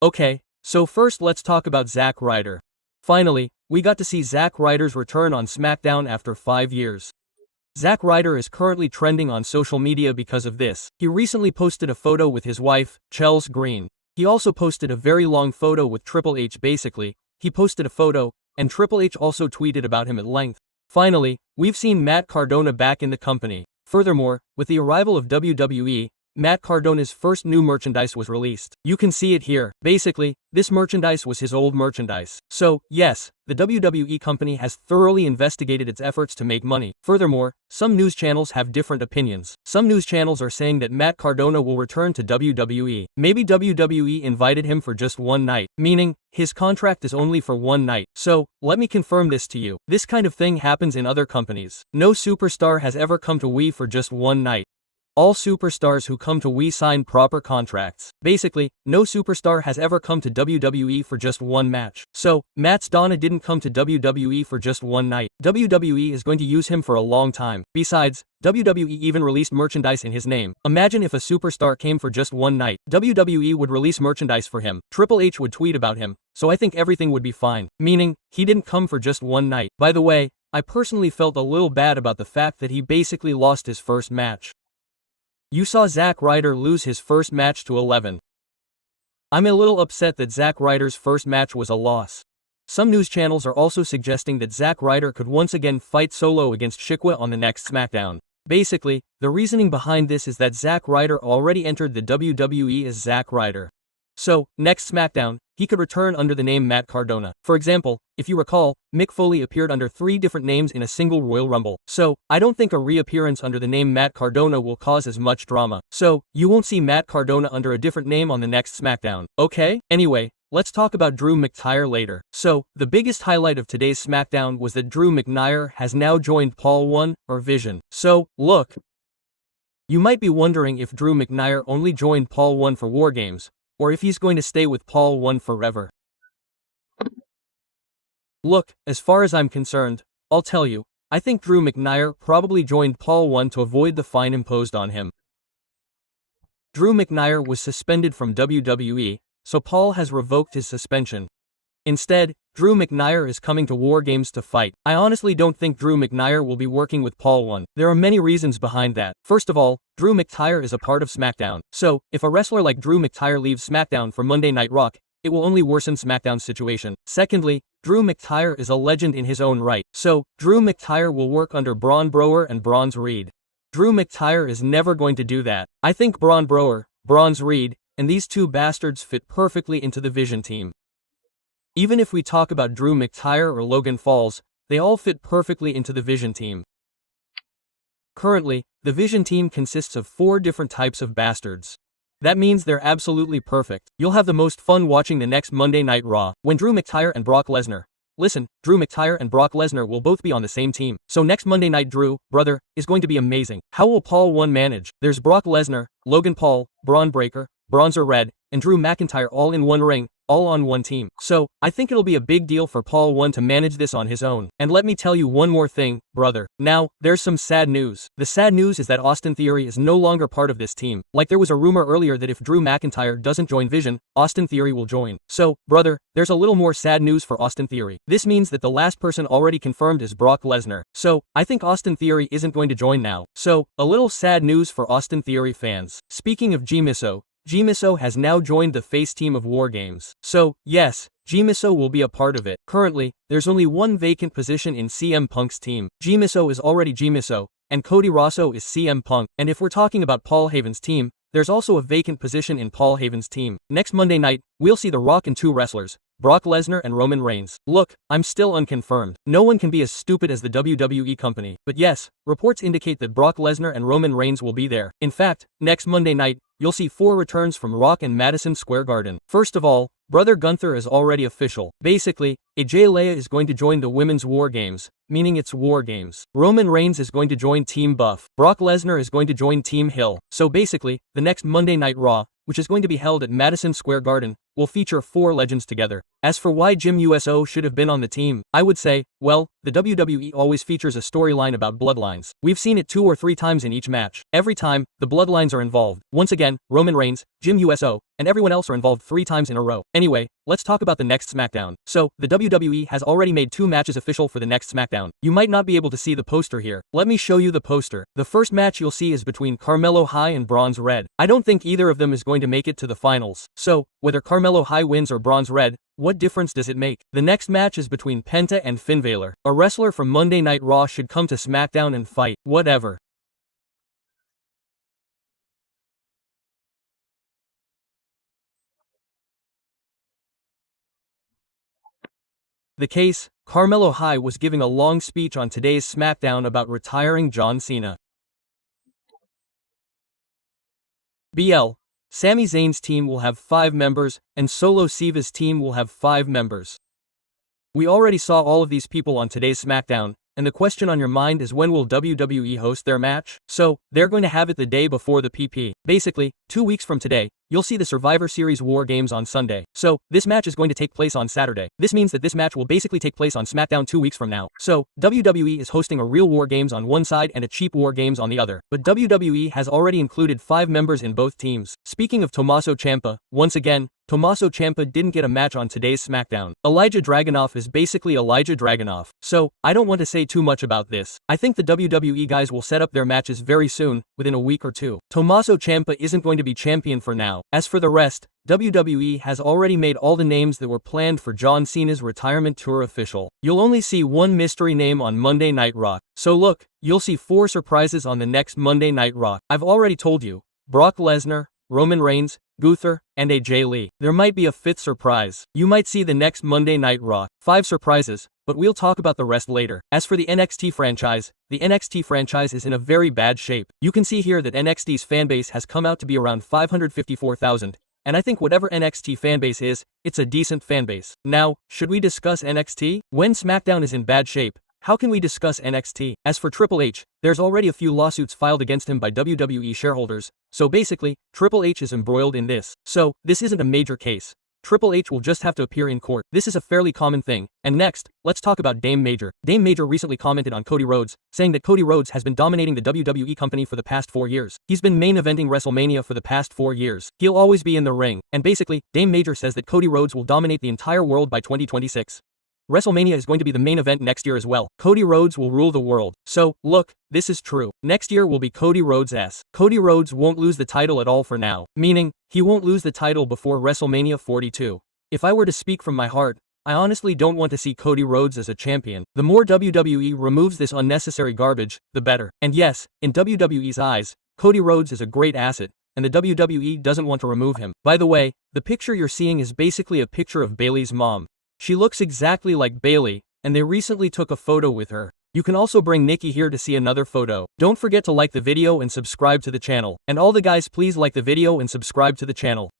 Okay, so first let's talk about Zack Ryder. Finally, we got to see Zack Ryder's return on SmackDown after 5 years. Zack Ryder is currently trending on social media because of this. He recently posted a photo with his wife, Chelsea Green. He also posted a very long photo with Triple H. Basically, he posted a photo, and Triple H also tweeted about him at length. Finally, we've seen Matt Cardona back in the company. Furthermore, with the arrival of WWE, Matt Cardona's first new merchandise was released. You can see it here. Basically, this merchandise was his old merchandise. So, yes, the WWE company has thoroughly investigated its efforts to make money. Furthermore, some news channels have different opinions. Some news channels are saying that Matt Cardona will return to WWE. Maybe WWE invited him for just one night, meaning, his contract is only for one night. So, let me confirm this to you. This kind of thing happens in other companies. No superstar has ever come to We for just one night. All superstars who come to We sign proper contracts. Basically, no superstar has ever come to WWE for just one match. So, Matt Cardona didn't come to WWE for just one night. WWE is going to use him for a long time. Besides, WWE even released merchandise in his name. Imagine if a superstar came for just one night. WWE would release merchandise for him. Triple H would tweet about him. So I think everything would be fine. Meaning, he didn't come for just one night. By the way, I personally felt a little bad about the fact that he basically lost his first match. You saw Zack Ryder lose his first match to 11. I'm a little upset that Zack Ryder's first match was a loss. Some news channels are also suggesting that Zack Ryder could once again fight solo against Shikwa on the next SmackDown. Basically, the reasoning behind this is that Zack Ryder already entered the WWE as Zack Ryder. So, next SmackDown, he could return under the name Matt Cardona. For example, if you recall, Mick Foley appeared under 3 different names in a single Royal Rumble. So, I don't think a reappearance under the name Matt Cardona will cause as much drama. So, you won't see Matt Cardona under a different name on the next SmackDown. Okay? Anyway, let's talk about Drew McIntyre later. So, the biggest highlight of today's SmackDown was that Drew McIntyre has now joined Paul 1, or Vision. So, look. You might be wondering if Drew McIntyre only joined Paul 1 for War Games, or if he's going to stay with Paul 1 forever. Look, as far as I'm concerned, I'll tell you, I think Drew McIntyre probably joined Paul 1 to avoid the fine imposed on him. Drew McIntyre was suspended from WWE, so Paul has revoked his suspension. Instead, Drew McIntyre is coming to War Games to fight. I honestly don't think Drew McIntyre will be working with Paul 1. There are many reasons behind that. First of all, Drew McIntyre is a part of SmackDown. So, if a wrestler like Drew McIntyre leaves SmackDown for Monday Night Raw, it will only worsen SmackDown's situation. Secondly, Drew McIntyre is a legend in his own right. So, Drew McIntyre will work under Braun Brewer and Bronze Reed. Drew McIntyre is never going to do that. I think Braun Brewer, Bronze Reed, and these two bastards fit perfectly into the Vision team. Even if we talk about Drew McIntyre or Logan Falls, they all fit perfectly into the Vision team. Currently, the Vision team consists of 4 different types of bastards. That means they're absolutely perfect. You'll have the most fun watching the next Monday Night Raw, when Drew McIntyre and Brock Lesnar. Listen, Drew McIntyre and Brock Lesnar will both be on the same team. So next Monday night Drew, brother, is going to be amazing. How will Paul 1 manage? There's Brock Lesnar, Logan Paul, Braun Breaker, Bronzer Red, and Drew McIntyre all in one ring, all on one team. So, I think it'll be a big deal for Paul 1 to manage this on his own. And let me tell you one more thing, brother. Now, there's some sad news. The sad news is that Austin Theory is no longer part of this team. Like there was a rumor earlier that if Drew McIntyre doesn't join Vision, Austin Theory will join. So, brother, there's a little more sad news for Austin Theory. This means that the last person already confirmed is Brock Lesnar. So, I think Austin Theory isn't going to join now. So, a little sad news for Austin Theory fans. Speaking of G-Miso has now joined the face team of War Games. So, yes, G-Miso will be a part of it. Currently, there's only one vacant position in CM Punk's team. G-Miso is already G-Miso, and Cody Rosso is CM Punk. And if we're talking about Paul Heyman's team, there's also a vacant position in Paul Heyman's team. Next Monday night, we'll see The Rock and 2 wrestlers, Brock Lesnar and Roman Reigns. Look, I'm still unconfirmed. No one can be as stupid as the WWE company. But yes, reports indicate that Brock Lesnar and Roman Reigns will be there. In fact, next Monday night, you'll see 4 returns from Rock and Madison Square Garden. First of all, Brother Gunther is already official. Basically, AJ Leia is going to join the Women's War Games, meaning it's War Games. Roman Reigns is going to join Team Buff. Brock Lesnar is going to join Team Hill. So basically, the next Monday Night Raw, which is going to be held at Madison Square Garden, will feature 4 legends together. As for why Jim USO should have been on the team, I would say, well, the WWE always features a storyline about bloodlines. We've seen it 2 or 3 times in each match. Every time, the bloodlines are involved. Once again, Roman Reigns, Jim USO, and everyone else are involved 3 times in a row. Anyway, let's talk about the next SmackDown. So, the WWE has already made 2 matches official for the next SmackDown. You might not be able to see the poster here. Let me show you the poster. The first match you'll see is between Carmelo Hayes and Bronze Red. I don't think either of them is going to make it to the finals. So, whether Carmelo Hayes wins or Bronze Red, what difference does it make? The next match is between Penta and Finn Balor. A wrestler from Monday Night Raw should come to SmackDown and fight. Whatever. The case, Carmelo Hayes was giving a long speech on today's SmackDown about retiring John Cena. BL. Sami Zayn's team will have 5 members, and Solo Siva's team will have 5 members. We already saw all of these people on today's SmackDown, and the question on your mind is when will WWE host their match? So, they're going to have it the day before the PP. Basically, 2 weeks from today, you'll see the Survivor Series War Games on Sunday. So, this match is going to take place on Saturday. This means that this match will basically take place on SmackDown 2 weeks from now. So, WWE is hosting a real War Games on one side and a cheap War Games on the other. But WWE has already included 5 members in both teams. Speaking of Tommaso Ciampa, once again, Tommaso Ciampa didn't get a match on today's SmackDown. Elijah Dragunov is basically Elijah Dragunov. So, I don't want to say too much about this. I think the WWE guys will set up their matches very soon, within a week or 2. Tommaso Ciampa isn't going to be champion for now. As for the rest, WWE has already made all the names that were planned for John Cena's retirement tour official. You'll only see one mystery name on Monday Night Raw. So look, you'll see 4 surprises on the next Monday Night Raw. I've already told you. Brock Lesnar, Roman Reigns, Gunther, and AJ Lee. There might be a 5th surprise. You might see the next Monday Night Raw. 5 surprises, but we'll talk about the rest later. As for the NXT franchise is in a very bad shape. You can see here that NXT's fanbase has come out to be around 554,000. And I think whatever NXT fanbase is, it's a decent fanbase. Now, should we discuss NXT? When SmackDown is in bad shape, how can we discuss NXT? As for Triple H, there's already a few lawsuits filed against him by WWE shareholders, so basically, Triple H is embroiled in this. So, this isn't a major case. Triple H will just have to appear in court. This is a fairly common thing. And next, let's talk about Dame Major. Dame Major recently commented on Cody Rhodes, saying that Cody Rhodes has been dominating the WWE company for the past 4 years. He's been main eventing WrestleMania for the past 4 years. He'll always be in the ring. And basically, Dame Major says that Cody Rhodes will dominate the entire world by 2026. WrestleMania is going to be the main event next year as well. Cody Rhodes will rule the world. So, look, this is true. Next year will be Cody Rhodes'. Cody Rhodes won't lose the title at all for now. Meaning, he won't lose the title before WrestleMania 42. If I were to speak from my heart, I honestly don't want to see Cody Rhodes as a champion. The more WWE removes this unnecessary garbage, the better. And yes, in WWE's eyes, Cody Rhodes is a great asset, and the WWE doesn't want to remove him. By the way, the picture you're seeing is basically a picture of Bayley's mom. She looks exactly like Bayley, and they recently took a photo with her. You can also bring Nikki here to see another photo. Don't forget to like the video and subscribe to the channel. And all the guys, please like the video and subscribe to the channel.